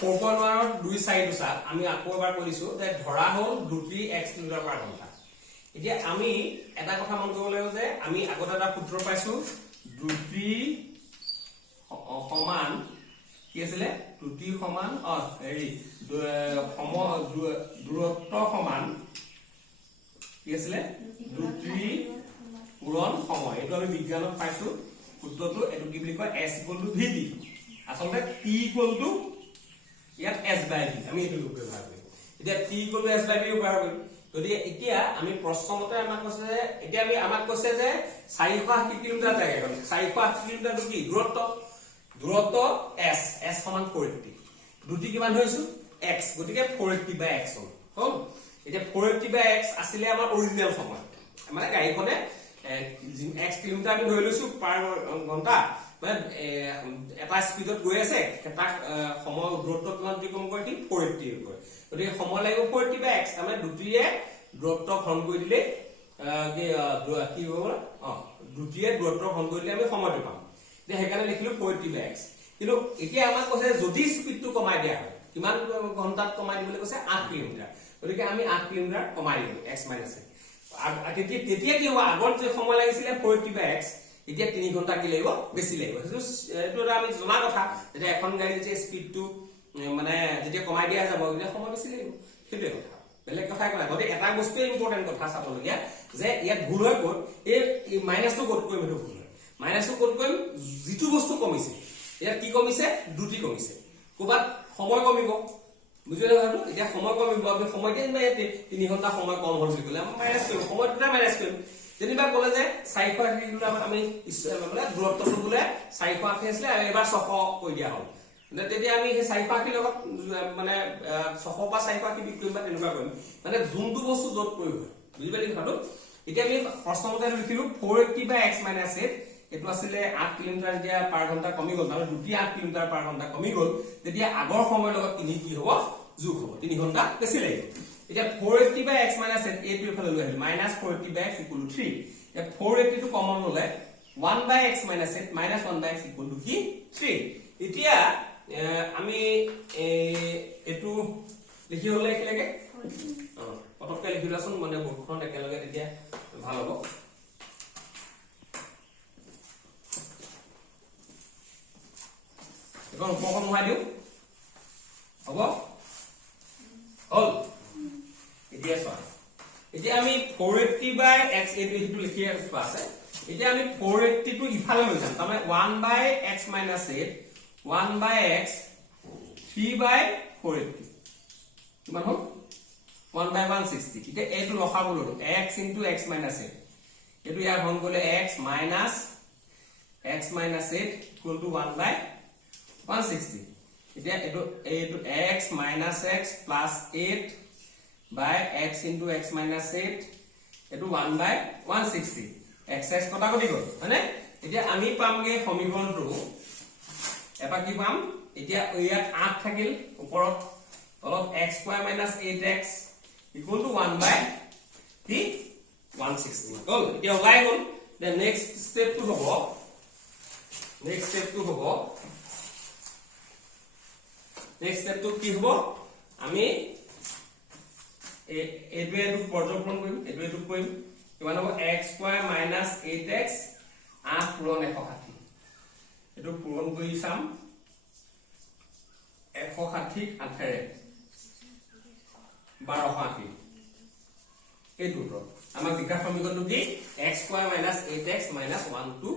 4.1 ৰ দুই সাইড উসা আমি আকৌ এবাৰ কৰিছো যে ধৰা হল দুটি x কিলোমিটাৰ পাৰ ঘণ্টা এতিয়া আমি এটা কথা মন কৰিব লাগিব যে আমি আগতে এটা সূত্ৰ পাইছো দুটি সমান কি আছিল দুটি সমান হেৰি দূৰত্ব সমান কি আছিল দুটি পূৰণ সময় এটো আমি বিজ্ঞানত পাইছো সূত্ৰটো এটো কি বুলি কয় s = vt আসলে t = ইয়াত s / v আমি এটো ব্যৱহাৰ কৰিম এতিয়া t = s / v ব্যৱহাৰ কৰিম যদি এতিয়া আমি প্ৰশ্নমতে আমাক কৈছে যে এতিয়া আমাক কৈছে যে 480 কিলোমিটাৰ জায়গা এখন 480 কিলোমিটাৰ কি দূৰত্ব s সমান 480 দুটি কিমান ধৰিছো x গতিকে 480/x হ'ল এতিয়া 480/x আছিলে আমাৰ অৰিজিনাল সময় মানে গাড়ীখনে x কিলোমিটাৰ আমি ধৰি লৈছো পাৰ ঘন্টা মানে এটা স্পিডত গৈ আছে এটা সময় দূৰত্ব কিমান কম কৰি দিম 480 কৰে গতিকে সময় লাগিব 480/x মানে দুটিয়ে দূৰত্ব ঘন কৰি দিলে কি হ'ব দুটিয়ে দূৰত্ব ঘন কৰি দিলে আমি সময়টো পাম যে হেকানে লিখিলো 480/x কিন্তু এতিয়া আমাক কৈছে যদি স্পিডটো কমাই দিয়া হয় কিমান ঘন্টাত কমাই দিবলৈ কৈছে 8 কিলোমিটাৰ গতিকে আমি 8 কিলোমিটাৰ কমাই দিম x - a তেতিয়া কি হ'ব আগত যে সময় লাগিছিলে 480/x এতিয়া 3 ঘন্টা কি লাগিব বেছি লাগিব এটো আমি জনা কথা যে এখন গাড়ী যে স্পিডটো মানে যেতিয়া কমাই দিয়া যাব তেতিয়া সময় বেছি লাগিব সেইটোৱে কথা বেলেগ কথা কোৱা গতি এটা বস্তু ইম্পৰ্টেন্ট কথা চাবলগীয়া যে ইয়াত ভুল হৈ গ'ল এই মাইনাসটো ক'ত কৰিম এটো ভুল হয় মাইনাসটো ক'ত কৰিম যিটো বস্তু কমিছে ইয়াত কি কমিছে দুটি কমিছে ক'বাত সময় কমিব বুজিলে ভালো এতিয়া সময় কমিব আমি সময় দিন বা 3 ঘন্টা সময় কম হ'ল বুলি কলে আমি মাইনাস কৰিম সময়টা মাইনাস কৰিম যেনিবা কলে যে 480 কিলোমিটাৰ আমি মানে দূৰত্বটো বলে 480 আছিল আৰু এবাৰ 600 কৈ দিয়া হ'ল তেতিয়া আমি সেই 480 লগত মানে 600 বা 480 বিক কৰিম বা তেনেকুৱা কৰিম মানে যোনটো বস্তু যত প্ৰয়োগ হয় বুজি পালি কথাটো এতিয়া আমি প্ৰশ্নমতে লিখিলো 480/x - 8 এটো আসলে 8 কিলোমিটাৰ যেতিয়া পাৰ ঘন্টা কমি গল মানে দুটি 8 কিলোমিটাৰ পাৰ ঘন্টা কমি গল তেতিয়া আগৰ সময় লগত তিনি কি হ'ব যোগ হ'ব 3 ঘন্টা বেছি লাগিব এতিয়া 480/x - 8 এটো এফালে লৈ আহিলো -480/x = 3 এতিয়া 480 টো কমন ললে 1/x - 8 -1/x = কি 3 এতিয়া আমি এটো লিখি হলে কি লাগে পটককে লিখিলাছোন মানে বৰ্ডখন একেলগে তেতিয়া ভাল হ'ব এখন উপকৰণ মোহাই দিও হ'ব হল এতিয়া চোৱা এতিয়া আমি 480/x এটো লিখি আছে এতিয়া আমি 480 টো ইফালে লৈ যাম তাৰমানে 1/x - 8 1/x 3/480 কিমান হ'ল 1/160 এতিয়া এটো লখাব ললো x * x - 8 এটো ইয়াৰ ঘন কৰিলে x minus x minus 8 equal to 1/160 এতিয়া এটো x minus x plus 8 by x into x minus 8 এটো 1/160 x কটা কটি গল মানে এতিয়া আমি পামগে সমীকৰণটো এটা কি পাম এতিয়া ইয়াত 8 থাকিল ওপৰত অলপ x square minus 8x equal to 1/160 গল এতিয়া ওলাই গল the next step to হ'ব next step to কি হ'ব আমি এটো পৰ্যবেক্ষণ কৰিম এটো কৰিম কিমান হ'ব x square minus 8x 8 পূৰণ 160 এটো পূৰণ কৰি চাম 160 8 1280 এইটো আমাক বিকাশ সমীকৰণটো কি x square minus 8x minus 1 to